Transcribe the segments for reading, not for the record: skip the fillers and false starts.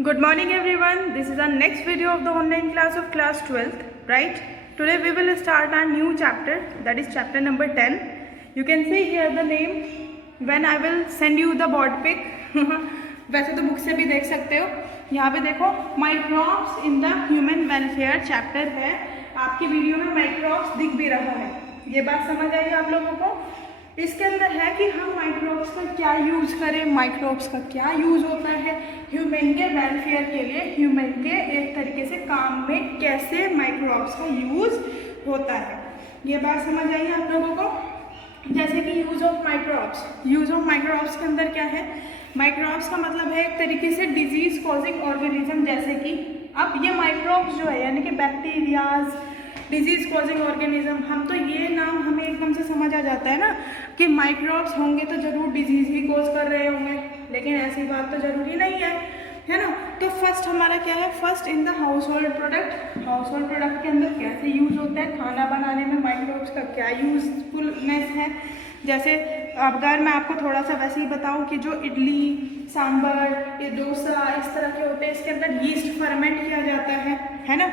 Good morning everyone. This is our next video of the online class of class 12th, right? Today we will start our new chapter, that is chapter number 10. You can see here the name when I will send you the board pic. वैसे तो book से भी देख सकते हो. यहाँ पे देखो microbes in the human welfare chapter है. आपकी वीडियो में माइक्रोब्स दिख भी रहा है. ये बात समझ आई आप लोगों को? इसके अंदर है कि हम माइक्रोब्स का क्या यूज़ करें, माइक्रोब्स का क्या यूज़ होता है ह्यूमन के वेलफेयर के लिए, ह्यूमन के एक तरीके से काम में कैसे माइक्रोब्स का यूज़ होता है. ये बात समझ आई आप लोगों को? जैसे कि यूज़ ऑफ माइक्रोब्स के अंदर क्या है? माइक्रोब्स का मतलब है एक तरीके से डिजीज कॉजिंग ऑर्गेनिज्म. जैसे कि अब ये माइक्रोब्स जो है यानी कि बैक्टीरियाज, डिजीज कॉजिंग ऑर्गेनिज्म, हम तो ये नाम हमें एकदम से समझ आ जाता है ना कि माइक्रोब्स होंगे तो जरूर डिजीज ही कॉज कर रहे होंगे, लेकिन ऐसी बात तो जरूरी नहीं है ना. तो फर्स्ट हमारा क्या है? First in the house hold product के अंदर कैसे यूज होता है, खाना बनाने में माइक्रोब्स का क्या यूजफुलनेस है. जैसे अगर मैं आपको थोड़ा सा वैसे ही बताऊं कि जो इडली, सांभर, ये डोसा इस तरह के होते हैं, इसके अंदर यीस्ट फर्मेंट किया जाता है ना.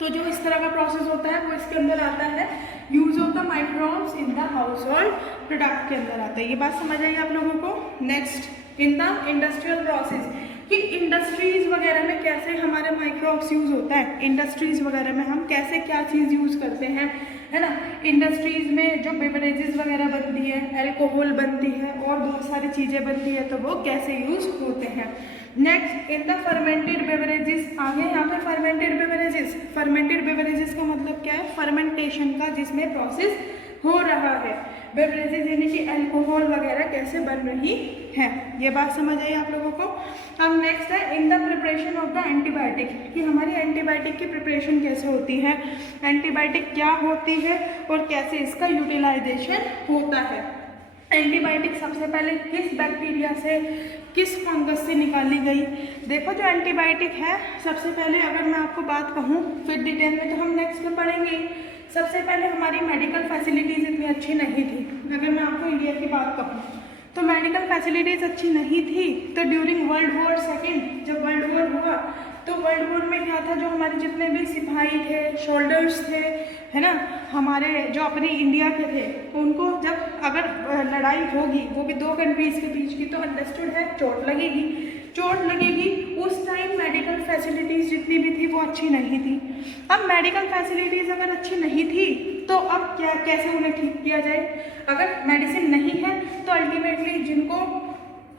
तो जो इस तरह का प्रोसेस होता है वो इसके अंदर आता है. Use of the microbes in the house hold product के अंदर आता है. ये बात समझ आई आप लोगों को? Next in the industrial process, कि इंडस्ट्रीज वगैरह में कैसे हमारे माइक्रोब्स यूज होता है. इंडस्ट्रीज वगैरह में हम कैसे क्या चीज़ यूज करते हैं, है ना. इंडस्ट्रीज में जो बेवरेजेस वगैरह बनती है, अल्कोहल बनती है और बहुत सारी चीज़ें बनती है, तो वो कैसे यूज होते हैं. Next in the fermented beverages. आगे यहाँ पे फर्मेंटेड बेवरेजेस का मतलब क्या है? फर्मेंटेशन का जिसमें प्रोसेस हो रहा है. बेवरेजेस यानी कि अल्कोहल वगैरह कैसे बन रही है. ये बात समझ आई आप लोगों को? अब नेक्स्ट है in the preparation of the antibiotic, कि हमारी एंटीबायोटिक की प्रिपरेशन कैसे होती है, एंटीबायोटिक क्या होती है और कैसे इसका यूटिलाइजेशन होता है. एंटीबायोटिक सबसे पहले किस बैक्टीरिया से, किस फंगस से निकाली गई. देखो जो एंटीबायोटिक है सबसे पहले अगर मैं आपको बात कहूँ फिर डिटेल में तो हम नेक्स्ट में पढ़ेंगे. सबसे पहले हमारी मेडिकल फैसिलिटीज़ इतनी अच्छी नहीं थी. अगर मैं आपको इंडिया की बात कहूँ तो मेडिकल फैसिलिटीज़ अच्छी नहीं थी. तो ड्यूरिंग वर्ल्ड वॉर सेकेंड, जब वर्ल्ड वॉर हुआ तो वर्ल्ड वॉर में क्या था, जो हमारे जितने भी सिपाही थे, सोल्जर्स थे, है ना, हमारे जो अपने इंडिया के थे, उनको जब अगर लड़ाई होगी वो भी दो कंट्रीज़ के बीच की, तो अंडरस्टूड है चोट लगेगी. उस टाइम मेडिकल फैसिलिटीज़ जितनी भी थी वो अच्छी नहीं थी. अब मेडिकल फैसिलिटीज़ अगर अच्छी नहीं थी तो अब क्या, कैसे उन्हें ठीक किया जाए. अगर मेडिसिन नहीं है तो अल्टीमेटली जिनको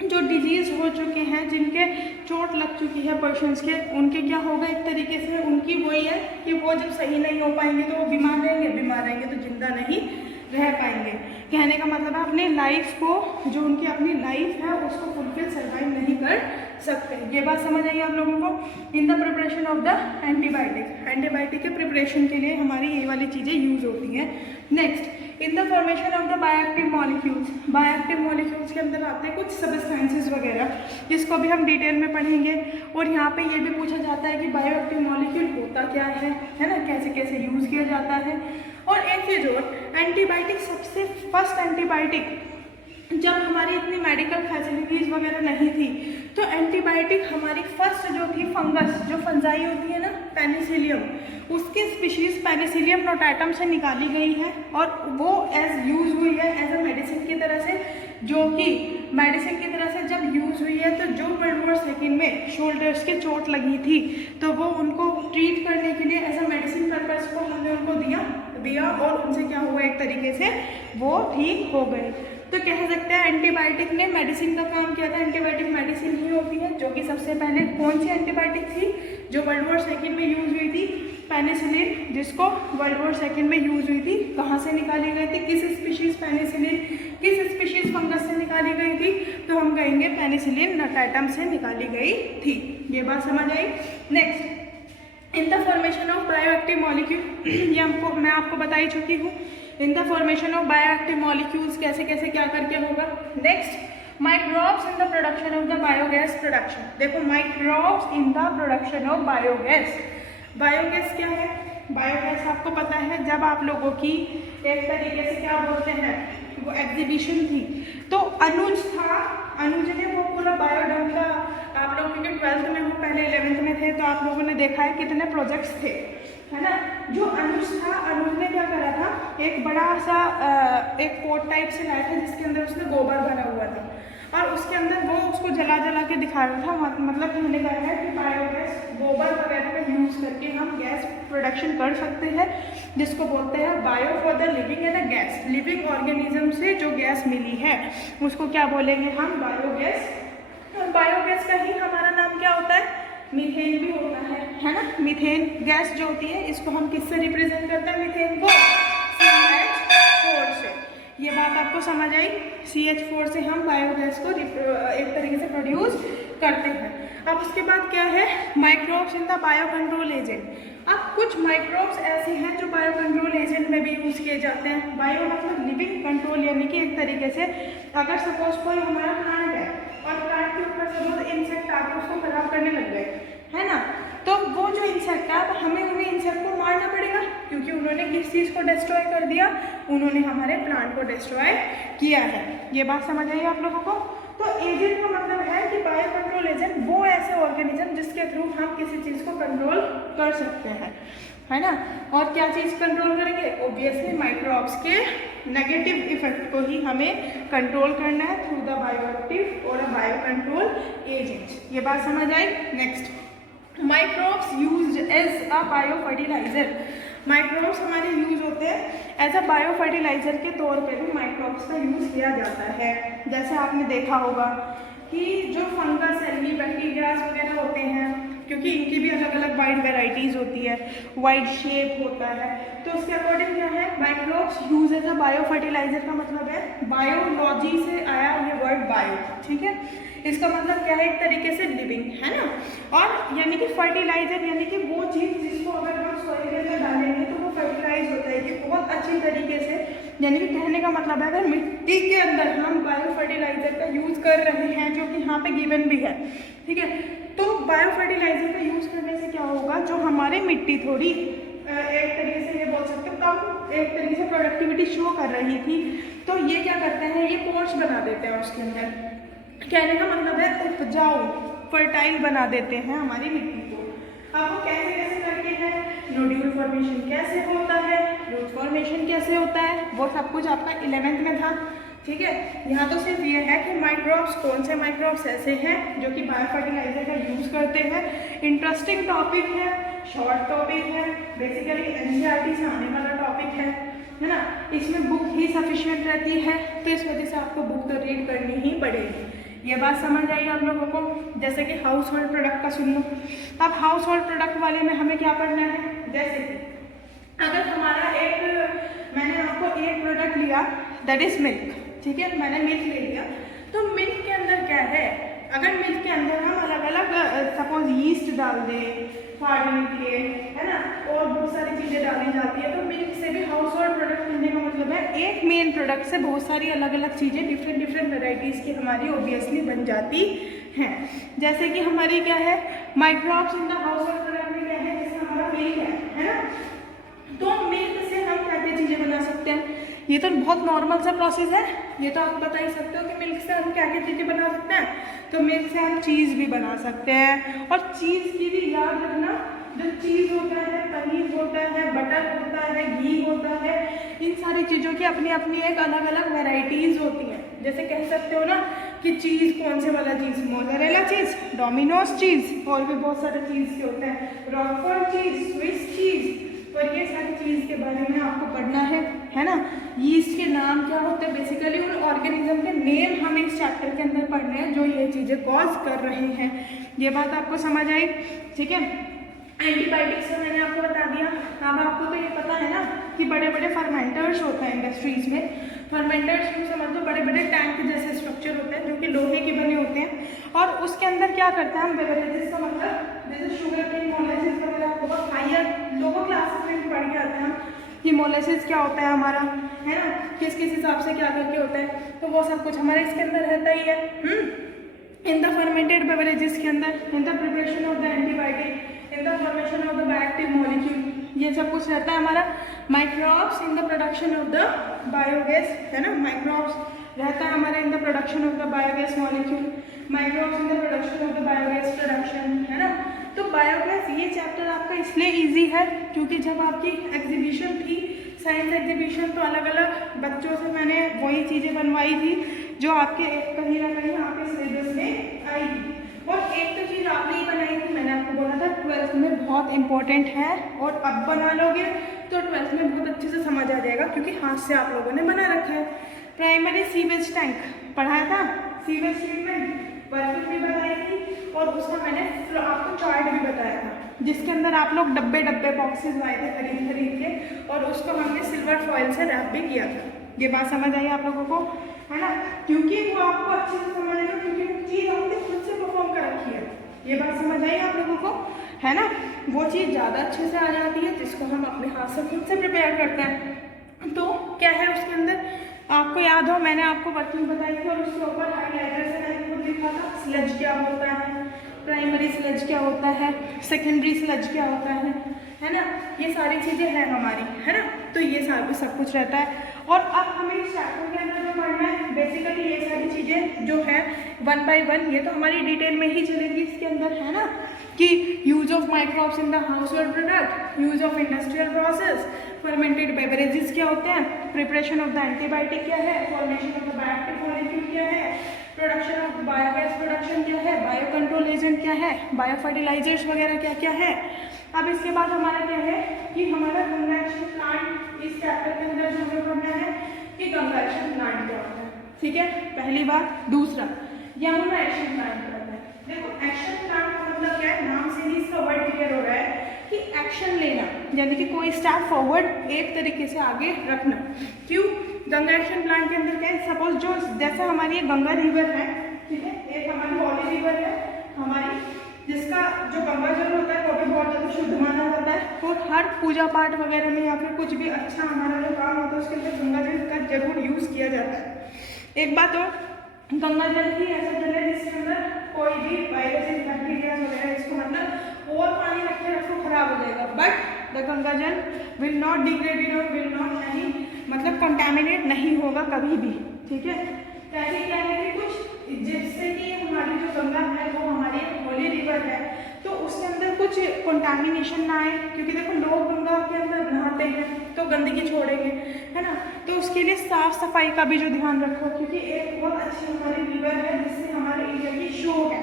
जो डिजीज़ हो चुके हैं, जिनके चोट लग चुकी है पर्सन्स के, उनके क्या होगा, एक तरीके से उनकी वही है कि वो जब सही नहीं हो पाएंगे तो वो बीमार रहेंगे तो जिंदा नहीं रह पाएंगे. कहने का मतलब है अपनी लाइफ को, जो उनकी अपनी लाइफ है उसको फुलफिल सर्वाइव नहीं कर सकते. ये बात समझ आई आप लोगों को? In the preparation of the antibiotic के प्रिपरेशन के लिए हमारी ये वाली चीज़ें यूज होती हैं. Next in the formation of the bioactive molecules के अंदर आते हैं कुछ सब्सटेंसेस वगैरह, जिसको भी हम डिटेल में पढ़ेंगे. और यहाँ पे ये भी पूछा जाता है कि बायोएक्टिव मॉलिक्यूल होता क्या है ना, कैसे कैसे यूज़ किया जाता है. और एक चीज़ और, एंटीबायोटिक सबसे फर्स्ट एंटीबायोटिक, जब हमारी इतनी मेडिकल फैसिलिटीज़ वगैरह नहीं थी तो एंटीबायोटिक हमारी फर्स्ट जो थी फंगस, जो फंजाई होती है ना, पेनिसिलियम, उसकी स्पीशीज़ पेनिसिलियम नोटाटम से निकाली गई है और वो एज यूज़ हुई है एज अ मेडिसिन की तरह से. जो कि मेडिसिन की तरह से जब यूज़ हुई है तो जो वर्ल्ड वॉर सेकेंड में शोल्डर्स के चोट लगी थी तो वो उनको ट्रीट करने के लिए एज अ मेडिसिन पर्पज को हमने उनको दिया और उनसे क्या हुआ, एक तरीके से वो ठीक हो गए. तो कह सकते हैं एंटीबायोटिक ने मेडिसिन का काम किया था. एंटीबायोटिक मेडिसिन ही होती है, जो कि सबसे पहले कौन सी एंटीबायोटिक थी जो वर्ल्ड वॉर सेकेंड में यूज़ हुई थी? पेनिसिलिन, जिसको वर्ल्ड वॉर सेकेंड में यूज़ हुई थी. कहाँ से निकाली गई थी, किस स्पीशीज़ पेनिसिलिन, किस स्पीशीज़ फंगस से निकाली गई थी? तो हम कहेंगे पेनिसिलिन नोटाटम से निकाली गई थी. ये बात समझ आई? Next in the formation of bioactive molecule, ये मैं आपको बता ही चुकी हूँ. In the formation of bioactive molecules कैसे कैसे क्या करके होगा. Next microbes in the production of the biogas production. देखो microbes in the production of biogas. Biogas क्या है? बायोगैस आपको पता है, जब आप लोगों की एक तरीके से क्या बोलते हैं, वो एग्जीबिशन थी तो अनुज ने वो पूरा बायोडम का, आप लोगों के 12th में हो पहले 11th में थे तो आप लोगों ने देखा है कितने प्रोजेक्ट्स थे, है ना। जो अनुज था, अनुज ने क्या करा था, एक बड़ा सा एक पोट टाइप से लाया था जिसके अंदर उसने गोबर भरा हुआ था और उसके अंदर वो उसको जला जला के दिखा रहा था। मतलब कहने का है कि बायोगैस गोबर वगैरह का यूज़ करके हम गैस प्रोडक्शन कर सकते हैं, जिसको बोलते हैं bio for the living and gas. Living organism से जो गैस मिली है उसको क्या बोलेंगे हम, बायोगैस। बायोगैस का ही हमारा नाम क्या होता है, मीथेन भी होता है ना। मीथेन गैस जो होती है इसको हम किससे रिप्रेजेंट करते हैं, मीथेन को CH4 से। ये बात आपको समझ आई, CH4 से हम बायोगैस को एक तरीके से प्रोड्यूस करते हैं। अब उसके बाद क्या है, microbes in the bio control agent. अब कुछ माइक्रोब्स ऐसे हैं जो बायो कंट्रोल एजेंट में भी यूज़ किए जाते हैं। बायो मतलब लिविंग कंट्रोल, यानी कि एक तरीके से अगर सपोज कोई हमारा प्लांट है और प्लांट के ऊपर सपोज इंसेक्ट आके उसको खराब करने लग गए, है ना, तो वो जो इंसेक्ट है अब हमें उन्हें इंसेक्ट को मारना पड़ेगा क्योंकि उन्होंने किस चीज़ को डिस्ट्रॉय कर दिया, उन्होंने हमारे प्लांट को डिस्ट्रॉय किया है। ये बात समझ आई आप लोगों को। तो एजेंट का मतलब है कि बायो कंट्रोल एजेंट वो ऐसे ऑर्गेनिज्म जिसके थ्रू हम किसी चीज़ को कंट्रोल कर सकते हैं, है ना। और क्या चीज़ कंट्रोल करेंगे, ऑब्वियसली माइक्रोब्स के नेगेटिव इफेक्ट को ही हमें कंट्रोल करना है थ्रू द बायोएक्टिव और अ बायो कंट्रोल एजेंट। ये बात समझ आई। Next, microbes used as a bio fertiliser. Microbes हमारे यूज होते हैं एज अ बायो फर्टिलाइजर के तौर पे भी माइक्रोब्स का यूज़ किया जाता है। जैसे आपने देखा होगा कि जो फंगस, एल्गी, बैक्टीरियाज वगैरह होते हैं, क्योंकि इनकी भी अलग अलग वाइड वेराइटीज़ होती है, वाइड शेप होता है, तो उसके अकॉर्डिंग क्या है, microbes use as a bio fertilizer का मतलब है, बायोलॉजी से आया ये वर्ड बायो, ठीक है। इसका मतलब क्या है, एक तरीके से लिविंग, है ना। और यानी कि फर्टिलाइजर यानी कि वो चीज़ जिसको अगर हम सॉइल के अंदर डालेंगे तो वो फर्टिलाइज होता है। ये बहुत अच्छी तरीके से, यानी कि कहने का मतलब है अगर मिट्टी के अंदर हम बायो फर्टिलाइजर का यूज़ कर रहे हैं, जो कि यहाँ पे गिवन भी है, ठीक है, तो बायो फर्टिलाइजर का यूज़ करने से क्या होगा, जो हमारी मिट्टी थोड़ी एक तरीके से ये बोल सकते हो कम एक तरीके से प्रोडक्टिविटी शो कर रही थी, तो ये क्या करते हैं, ये पोर्स बना देते हैं उसके अंदर। कहने का मतलब है उपजाऊ, फर्टाइल बना देते हैं हमारी मिट्टी को। अब वो कैसे कैसे करके हैं, नोड्यूल फॉर्मेशन कैसे होता है, रूट फॉर्मेशन कैसे होता है, वो सब कुछ आपका 11th में था, ठीक है। यहाँ तो सिर्फ ये है कि माइक्रोब्स, कौन से माइक्रोब्स ऐसे हैं जो कि बायो फर्टिलाइजर का यूज़ करते हैं। इंटरेस्टिंग टॉपिक है, शॉर्ट टॉपिक है, बेसिकली NCERT से आने वाला टॉपिक है ना। इसमें बुक ही सफिशिएंट रहती है, तो इस वजह से आपको बुक तो रीड करनी ही पड़ेगी। ये बात समझ आई आप लोगों को। जैसे कि हाउस होल्ड प्रोडक्ट का सुन लो। अब हाउस होल्ड प्रोडक्ट वाले में हमें क्या पढ़ना है, जैसे कि अगर हमारा मैंने आपको एक प्रोडक्ट लिया दैट इज मिल्क, ठीक है, मैंने मिल्क ले लिया, तो मिल्क के अंदर क्या है, अगर मिल्क के अंदर हम अलग अलग सपोज यीस्ट डाल दें फाड़ने के लिए, है ना, और बहुत सारी चीज़ें डाली जाती है, तो मिल्क से भी हाउस होल्ड प्रोडक्ट कहने का मतलब है एक मेन प्रोडक्ट से बहुत सारी अलग अलग चीज़ें डिफरेंट वेराइटीज़ की हमारी ऑब्वियसली बन जाती हैं। जैसे कि हमारी क्या है, microbes in the house hold product में क्या है, जैसे हमारा मिल्क है ना, तो मिल्क से हम क्या क्या चीज़ें बना सकते हैं। ये तो बहुत नॉर्मल सा प्रोसेस है, ये तो आप बता ही सकते हो कि मिल्क से हम क्या क्या चीज़ें बना सकते हैं। तो मिल्क से हम चीज़ भी बना सकते हैं, और चीज़ की भी याद रखना, जो चीज़ होता है, पनीर होता है, बटर होता है, घी होता है, इन सारी चीज़ों की अपनी अपनी एक अलग अलग वेराइटीज़ होती हैं। जैसे कह सकते हो ना कि चीज़ कौन से वाला चीज़, मोज़रेला चीज़, डोमिनोज चीज़, और भी बहुत सारे चीज़ के होते हैं, रॉकफोर्ड चीज़, स्विस चीज़, और ये सारी चीज़ के बारे में आपको पढ़ना है ना। यीस्ट के नाम क्या होते हैं, बेसिकली उन ऑर्गेनिज्म के नेम हम इस चैप्टर के अंदर पढ़ने हैं जो ये चीज़ें कॉज कर रहे हैं। ये बात आपको समझ आई, ठीक है। एंटीबायोटिक्स का मैंने आपको बता दिया। अब आपको तो ये पता है ना कि बड़े बड़े फर्मेंटर्स होते हैं इंडस्ट्रीज में। फर्मेंटर्स यूँ समझ लो बड़े बड़े टैंक जैसे स्ट्रक्चर होते हैं जो कि लोहे के बने होते हैं, और उसके अंदर क्या करते हैं हम बेवरेजेस का मतलब जैसे शुगर केन, मोलेसेस वगैरह बहुत हायर लोअर क्लासेस में भी पढ़ के आते हैं कि मोलेसेस क्या होता है हमारा, है ना, किस किस हिसाब से क्या करके होता है, तो वो सब कुछ हमारे इसके अंदर रहता ही है। इन द फर्मेंटेड बेवरेजेस के अंदर, in the preparation of the antibiotic, in the formation of the bioactive molecule, ये सब कुछ रहता है हमारा। Microbes in the production of the biogas, है ना, माइक्रोब्स रहता है हमारे इन the production of the biogas molecule, microbes in the production of the biogas production, है ना। तो बायोगैस ये चैप्टर आपका इसलिए इजी है क्योंकि जब आपकी एग्जीबिशन थी, साइंस एग्जीबिशन, तो अलग अलग बच्चों से मैंने वही चीज़ें बनवाई थी जो आपके कहीं ना कहीं आपके सिलेबस में आई थी। और एक तो चीज़ आपने ही बनाई थी, मैंने आपको बोला था 12th में बहुत इंपॉर्टेंट है, और अब बना लोगे तो 12th में बहुत अच्छे से समझ आ जाएगा क्योंकि हाथ से आप लोगों ने बना रखा है। प्राइमरी सीवेज टैंक पढ़ाया था, सीवेज ट्रीटमेंट वर्किंग भी बताई थी, और उसका मैंने आपको चार्ट भी बताया था जिसके अंदर आप लोग डब्बे डब्बे बॉक्सेस लाए थे खरीद के, और उसको हमने सिल्वर फॉइल से रैप भी किया था। ये बात समझ आई आप लोगों को, है ना, क्योंकि वो आपको अच्छे से समझ आएगा क्योंकि वो चीज़ हमने खुद से परफॉर्म कर रखी है। ये बात समझ आई आप लोगों को, है ना। वो चीज़ ज़्यादा अच्छे से आ जाती है जिसको हम अपने हाथ से खुद से प्रिपेयर करते हैं। तो क्या है उसके अंदर, आपको याद हो मैंने आपको वर्किंग बताई थी और उसके ऊपर हाईलाइटर से मैंने खुद लिखा था स्लज क्या होता है, प्राइमरी स्लज क्या होता है, सेकेंडरी स्लज क्या होता है ना। ये सारी चीज़ें हैं हमारी, है ना। तो ये सब कुछ रहता है। और अब हमें इस चैप्टर के अंदर जो पढ़ना है बेसिकली ये सारी चीज़ें जो है 1 बाय 1 ये तो हमारी डिटेल में ही चलेगी इसके अंदर, है ना, कि use of microbes in the house hold product, use of industrial process, fermented beverages क्या होते हैं, प्रिपरेशन ऑफ द एंटीबायोटिक क्या है, formation of the bioactive molecule क्या है, प्रोडक्शन ऑफ बायोगैस प्रोडक्शन क्या है, बायो कंट्रोल एजेंट क्या है, बायो फर्टिलाइजर्स वगैरह क्या क्या है। अब इसके बाद हमारा क्या है कि हमारा गंगा एक्शन प्लांट, इस चैप्टर के अंदर जो हमें पढ़ना है कि गंगा एक्शन प्लांट क्या होता है, ठीक है, पहली बात। दूसरा यमुना एक्शन प्लांट क्या होता है। देखो एक्शन प्लांट का मतलब क्या है, नाम से ही इसका वर्ड क्लियर हो रहा है कि एक्शन लेना, यानी कि कोई स्टेप फॉरवर्ड एक तरीके से आगे रखना। क्यों, गंगा एक्शन प्लांट के अंदर क्या है, सपोज जो जैसा हमारी गंगा रिवर है, ठीक है, एक हमारी हॉली रिवर है हमारी, जिसका जो गंगा जल होता है वो भी बहुत ज़्यादा शुद्ध माना जाता है, और हर पूजा पाठ वगैरह में या फिर कुछ भी अच्छा हमारा जो काम होता है उसके अंदर गंगा जल का जरूर यूज़ किया जाता है। एक बात और, गंगा जल ही ऐसा जल है जिसके अंदर कोई भी वायरस बैक्टीरिया वगैरह, इसको मतलब और पानी रखे रखो खराब हो जाएगा, बट द गंगा जल विल नॉट डिग्रेडेड और विल नॉट नहीं, मतलब कंटामिनेट नहीं होगा कभी भी, ठीक है। कैसे क्या है कि कुछ जिससे कि हमारी जो गंगा है वो हमारी होली रिवर है, तो उसके अंदर कुछ कंटामिनेशन ना आए, क्योंकि देखो लोग गंगा के अंदर नहाते हैं तो गंदगी छोड़ेंगे, है ना। तो उसके लिए साफ सफाई का भी जो ध्यान रखो, क्योंकि एक बहुत अच्छी हमारी रिवर है जिससे हमारे इंडिया की शो है,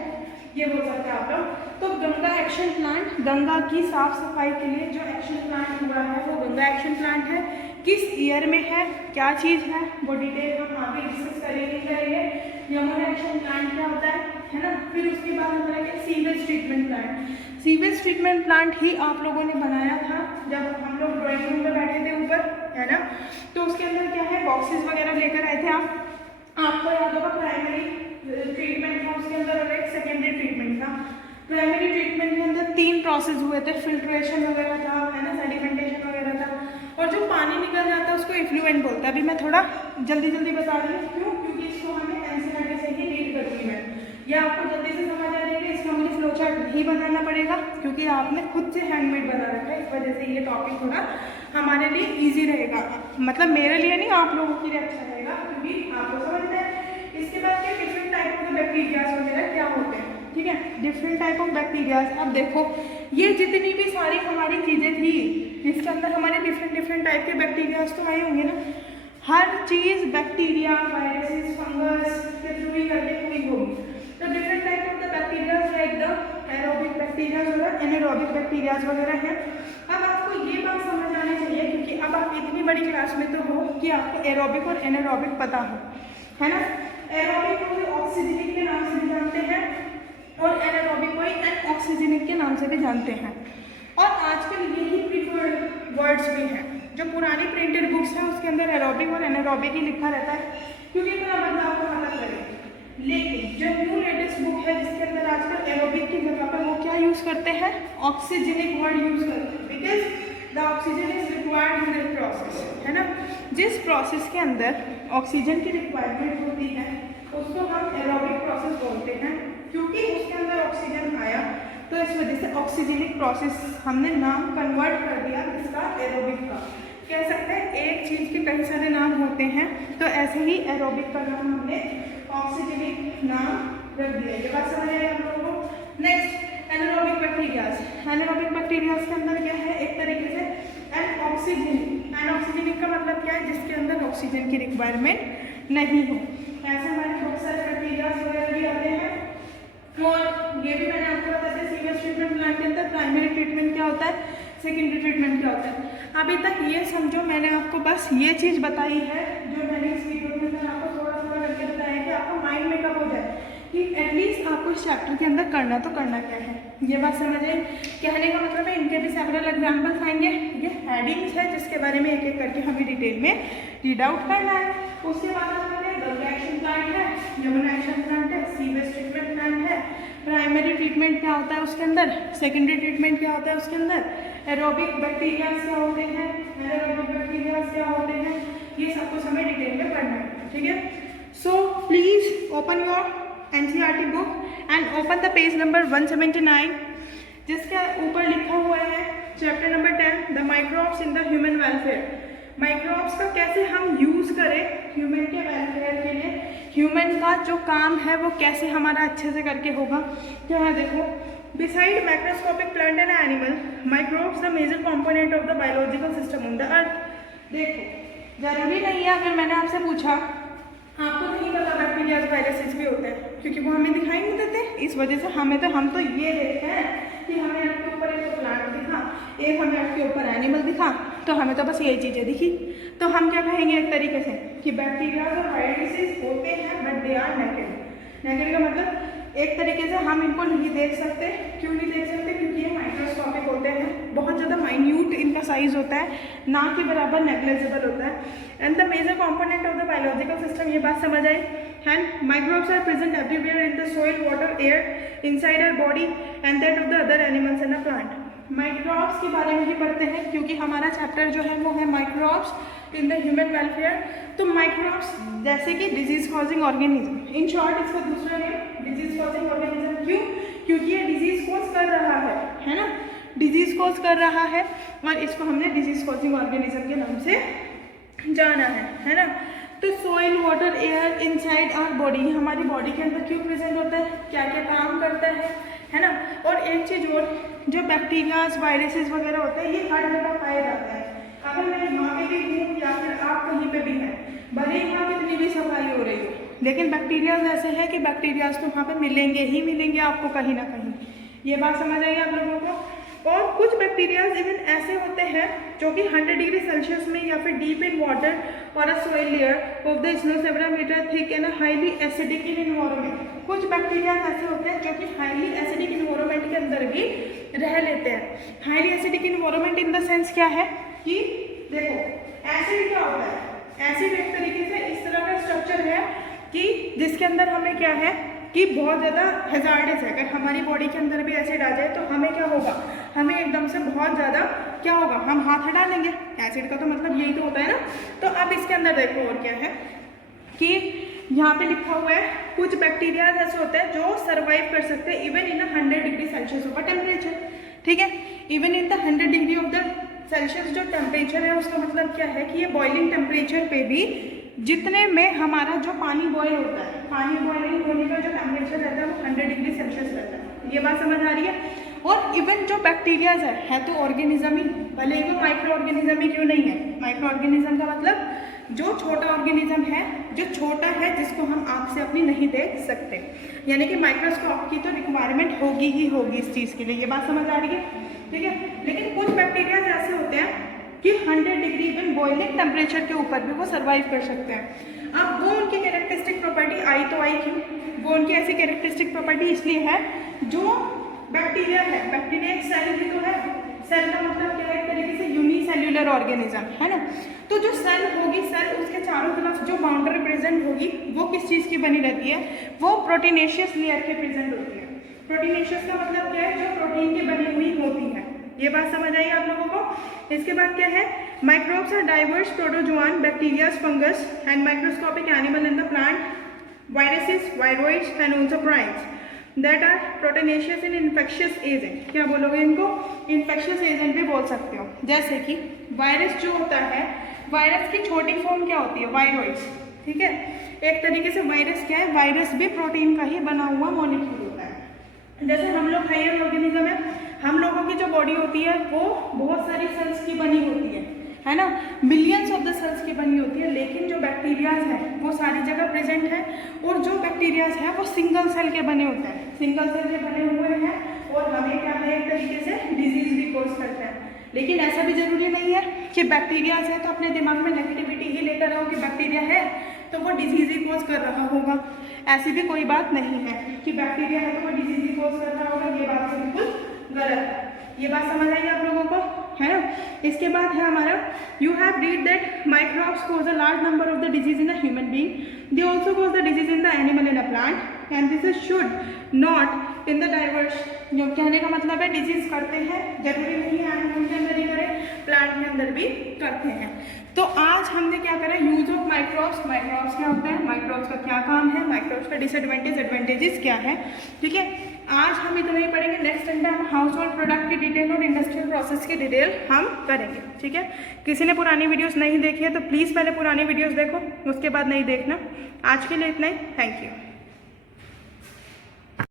ये बोल सकते हैं आप लोग। तो गंगा एक्शन प्लांट, गंगा की साफ सफाई के लिए जो एक्शन प्लांट हुआ है वो गंगा एक्शन प्लांट है। किस ईयर में है, क्या चीज़ है, वो डिटेल हम आगे डिस्कस करेंगे। यमुना एक्शन प्लांट क्या होता है ना। फिर उसके बाद हमारा क्या, sewage treatment plant. Sewage treatment plant ही आप लोगों ने बनाया था जब हम लोग ड्राइंग रूम में बैठे थे ऊपर, है ना। तो उसके अंदर क्या है, बॉक्सेस वगैरह लेकर आए थे आपको याद होगा प्राइमरी ट्रीटमेंट था उसके अंदर, और एक सेकेंडरी ट्रीटमेंट था। प्राइमरी ट्रीटमेंट के अंदर 3 प्रोसेस हुए थे, फिल्ट्रेशन वगैरह था, है ना, सेडिमेंटेशन वगैरह था, और जो पानी निकल जाता है उसको इफ्लुएंट बोलता है। अभी मैं थोड़ा जल्दी जल्दी बता रही हूँ, क्यों, क्योंकि इसको हमें एनसीईआरटी से ही रीड करनी है, यह आपको जल्दी से समझ आ जाएगा। इसका मुझे फ्लो चार्ट नहीं बनाना पड़ेगा क्योंकि आपने खुद से हैंडमेड बना रखा है, इस वजह से ये टॉपिक थोड़ा हमारे लिए ईजी रहेगा, मतलब मेरे लिए नहीं आप लोगों के लिए अच्छा रहेगा क्योंकि आपको समझना है। इसके बाद क्या, डिफरेंट टाइप ऑफ बैक्टीरियाज वगैरह क्या होते हैं, ठीक है, डिफरेंट टाइप ऑफ बैक्टीरियाज। अब देखो ये जितनी भी सारी हमारी चीज़ें थी इसके अंदर हमारे डिफरेंट टाइप के बैक्टीरियाज तो आए होंगे ना। हर चीज़ बैक्टीरिया, वायरसेस, फंगस के थ्रू ही करके हुई होगी। तो different type of the bacterias like the aerobic bacterias और एनारोबिक बैक्टीरियाज वगैरह हैं। अब आपको ये बात समझ आनी चाहिए क्योंकि अब आप इतनी बड़ी क्लास में तो हो कि आपको एरोबिक और एनारोबिक पता हो, है ना। एरोबिक को ऑक्सीजनिक के नाम से भी जानते हैं और एनारोबिक को एनऑक्सीजनिक के नाम से भी जानते हैं। और आजकल यही प्रीफर्ड वर्ड्स भी हैं, जो पुरानी प्रिंटेड बुक्स हैं उसके अंदर एरोबिक और एनारोबिक ही लिखा रहता है क्योंकि इतना बदलाव को मदद करेगा। लेकिन जो न्यू लेटेस्ट बुक है जिसके अंदर आजकल एरोबिक की जगह पर वो क्या यूज़ करते हैं, ऑक्सीजनिक वर्ड यूज़ करते हैं, because the oxygen is required in this process, है ना। जिस प्रोसेस के अंदर ऑक्सीजन की रिक्वायरमेंट होती है उसको हम एरोबिक प्रोसेस बोलते हैं, क्योंकि उसके अंदर ऑक्सीजन आया तो इस वजह से ऑक्सीजनिक प्रोसेस हमने नाम कन्वर्ट कर दिया इसका एरोबिक का। कह सकते हैं एक चीज़ के कई सारे नाम होते हैं, तो ऐसे ही एरोबिक का नाम हमने ऑक्सीजनिक नाम रख दिया। ये बात समझ आई आप लोगों को। बैक्टीरियाज के अंदर क्या है, एक तरीके से एनऑक्सीजनिक का मतलब क्या है, जिसके अंदर ऑक्सीजन की रिक्वायरमेंट नहीं हो। ऐसे हमारे बहुत सारे बैक्टीरियाज वगैरह भी आते हैं। और ये भी मैंने आपको बताया था सीवेज ट्रीटमेंट प्लांट के अंदर प्राइमरी ट्रीटमेंट क्या होता है, सेकेंडरी ट्रीटमेंट क्या होता है। अभी तक ये समझो मैंने आपको बस ये चीज़ बताई है जो मैंने इस वीडियो के अंदर आपको थोड़ा थोड़ा करके बताया कि आपका माइंड मेकअप हो जाए कि एटलीस्ट आपको इस चैप्टर के अंदर करना तो करना क्या है। ये बात समझे, कहने का मतलब है इनके भी सेवरल एग्जाम्पल्स आएंगे। ये हेडिंग्स है जिसके बारे में एक एक करके हमें डिटेल में रीड आउट करना है। उसके बाद हमारे गल्फ एक्शन प्लांट है, यमुना एक्शन प्लांट है, सीवेज ट्रीटमेंट प्लांट है, प्राइमरी ट्रीटमेंट क्या होता है उसके अंदर, सेकेंडरी ट्रीटमेंट क्या होता है उसके अंदर, एरोबिक बैक्टीरियाज क्या होते हैं, एनारोबिक बैक्टीरियाज क्या होते हैं, ये सब कुछ हमें डिटेल में पढ़ना है। ठीक है, so please open your NCERT book and open the page number 179 जिसके ऊपर लिखा हुआ है chapter number 10 the microbes in the human welfare. Microbes का कैसे हम यूज़ करें ह्यूमन के वेलफेयर के लिए, ह्यूमन का जो काम है वो कैसे हमारा अच्छे से करके होगा। तो यहाँ देखो, beside microscopic plant and animal microbes the major component of the biological system on the earth. देखो जरूरी नहीं है, अगर मैंने आपसे पूछा आपको नहीं पता बैक्टीरियाज वायरसेस भी होते हैं क्योंकि वो हमें दिखाई नहीं देते, इस वजह से हम तो ये देखते हैं कि हमें आपके ऊपर एक प्लांट दिखा, एक हमें आपके ऊपर एनिमल दिखा, तो हमें तो बस यही चीज़ें दिखी, तो हम क्या कहेंगे एक तरीके से कि बैक्टीरियाज और वायरसेस होते हैं but they are naked. Naked का मतलब एक तरीके से हम इनको नहीं देख सकते। क्यों नहीं देख सकते? क्योंकि ये माइक्रोस्कोपिक होते हैं, बहुत ज़्यादा माइन्यूट इनका साइज होता है, ना कि बराबर नेग्लिजिबल होता है। And the major component of the biological system, ये बात समझ आई। And microbes are present everywhere in the soil, water, air, inside our body and that of the other animals in the plant. माइक्रोब्स के बारे में भी पढ़ते हैं क्योंकि हमारा चैप्टर जो है वो है microbes in the human welfare. तो माइक्रोब्स जैसे कि disease causing organism, in short इसका दूसरा नेम डिजीज कॉजिंग ऑर्गेनिज्म। क्यों? क्योंकि ये डिजीज कॉज कर रहा है ना, डिजीज कॉज कर रहा है और इसको हमने डिजीज कॉजिंग ऑर्गेनिज्म के नाम से जाना है ना। तो soil, water, air, inside our body, हमारी बॉडी के अंदर क्यों प्रेजेंट होता है, क्या क्या काम करता है ना। और एक चीज़ और, जो बैक्टीरियाज वायरसेस वगैरह होते हैं ये हर जगह पाया जाता है। अगर मैं यहाँ पे भी हूँ या फिर आप कहीं पे भी हैं, भले ही वहाँ कितनी भी सफाई हो रही हो, लेकिन बैक्टीरियाज ऐसे है कि बैक्टीरियाज तो वहाँ पे मिलेंगे ही मिलेंगे आपको कहीं ना कहीं। ये बात समझ आई आप लोगों को। और कुछ बैक्टीरियाज इवन ऐसे होते हैं जो कि 100 डिग्री सेल्सियस में या फिर डीप इन वाटर और a soil layer of the snow several meter thick and highly acidic in environment. कुछ बैक्टीरियाज ऐसे होते हैं जो कि हाईली एसिडिक इन्वायरमेंट के अंदर भी रह लेते हैं। Highly acidic environment in the sense क्या है कि देखो एसिड क्या होता है, एसिड एक तरीके से इस तरह का स्ट्रक्चर है कि जिसके अंदर हमें क्या है कि बहुत ज़्यादा हैजार्डस है। अगर हमारी बॉडी के अंदर भी एसिड आ जाए तो हमें क्या होगा, हमें एकदम से बहुत ज़्यादा क्या होगा, हम हाथ हटा लेंगे। एसिड का तो मतलब यही तो होता है ना। तो अब इसके अंदर देखो और क्या है कि यहाँ पे लिखा हुआ है कुछ बैक्टीरियाज ऐसे होते हैं जो सर्वाइव कर सकते हैं even in 100 degree Celsius of temperature. ठीक है, even in the 100 degree of the Celsius जो टेम्परेचर है उसका मतलब क्या है कि ये बॉइलिंग टेम्परेचर पे भी जितने में हमारा जो पानी बॉयल होता है, पानी बॉइलिंग होने का जो टेम्परेचर रहता है वो 100 डिग्री सेल्सियस रहता है। ये बात समझ आ रही है। और इवन जो बैक्टीरियाज है तो ऑर्गेनिज्म ही, भले ही वो माइक्रो ऑर्गेनिज्म ही क्यों नहीं है। माइक्रो ऑर्गेनिज्म का मतलब जो छोटा ऑर्गेनिज्म है, जो छोटा है जिसको हम आँख से अपनी नहीं देख सकते, यानी कि माइक्रोस्कोप की तो रिक्वायरमेंट होगी ही होगी इस चीज़ के लिए। ये बात समझ आ रही है, ठीक है। लेकिन कुछ बैक्टीरियाज ऐसे होते हैं कि 100 डिग्री इवन बॉइलिंग टेम्परेचर के ऊपर भी वो सर्वाइव कर सकते हैं। अब वो उनकी कैरेक्टरिस्टिक प्रॉपर्टी आई तो आई क्यों, वो उनकी ऐसी कैरेक्टरिस्टिक प्रॉपर्टी इसलिए है, जो बैक्टीरिया है, बैक्टीरिया एक सेल भी तो है। सेल का मतलब क्या है, एक तरीके से यूनिसेल्युलर ऑर्गेनिज्म है ना। तो जो सेल होगी, सेल उसके चारों तरफ जो बाउंड्री प्रेजेंट होगी वो किस चीज़ की बनी रहती है, वो प्रोटीनेशियस लेयर के प्रेजेंट होती है। प्रोटीनेशियस का मतलब क्या है, जो प्रोटीन की बनी हुई होती है। ये बात समझ आई आप लोगों को। इसके बाद क्या है, microbes are diverse protozoan, bacteria, fungus and microscopic animal in the plant, viruses, viroids and also prions that are proteinaceous in infectious agent. क्या बोलोगे इनको, इन्फेक्शियस एजेंट भी बोल सकते हो। जैसे कि वायरस जो होता है, वायरस की छोटी फॉर्म क्या होती है, वायरोइड्स। ठीक है, एक तरीके से वायरस क्या है, वायरस भी प्रोटीन का ही बना हुआ मॉलिक्यूल होता है। जैसे हम लोग हायर ऑर्गेनिज्म है, हम लोगों की जो बॉडी होती है वो बहुत सारी सेल्स की बनी होती है ना, मिलियंस ऑफ द सेल्स की बनी होती है, लेकिन जो बैक्टीरियाज है वो सारी जगह प्रेजेंट है, और जो बैक्टीरियाज है वो सिंगल सेल के बने होते हैं, सिंगल सेल के बने हुए हैं, और हमें क्या है एक तरीके से डिजीज भी कॉज करते हैं। लेकिन ऐसा भी जरूरी नहीं है कि बैक्टीरियाज है तो अपने दिमाग में नेगेटिविटी ही लेकर आओ कि बैक्टीरिया है तो वो डिजीज ही कॉज कर रहा होगा, ऐसी भी कोई बात नहीं है कि बैक्टीरिया है तो वो डिजीज ही कॉज कर रहा होगा, ये बात तो बिल्कुल गलत है। ये बात समझ आई आप लोगों को, है ना। इसके बाद है हमारा you have read that microbes cause a large number of the disease in a human being, they also cause the disease in the animal in a plant and this is should not in the diverse. जो कहने का मतलब है disease करते हैं, जरूरी नहीं है एनिमल के अंदर ही करें, प्लांट के अंदर भी करते हैं। तो आज हमने क्या करा, यूज ऑफ माइक्रोब्स। माइक्रोब्स क्या होता है, माइक्रोब्स का क्या काम है, माइक्रोब्स का डिसएडवांटेज एडवांटेजेस क्या है, ठीक है। आज हम इतना ही पढ़ेंगे, नेक्स्ट संडे हम हाउस होल्ड प्रोडक्ट की डिटेल और इंडस्ट्रियल प्रोसेस की डिटेल हम करेंगे, ठीक है। किसी ने पुरानी वीडियोस नहीं देखी है तो प्लीज़ पहले पुरानी वीडियोस देखो, उसके बाद नहीं देखना। आज के लिए इतना ही, थैंक यू।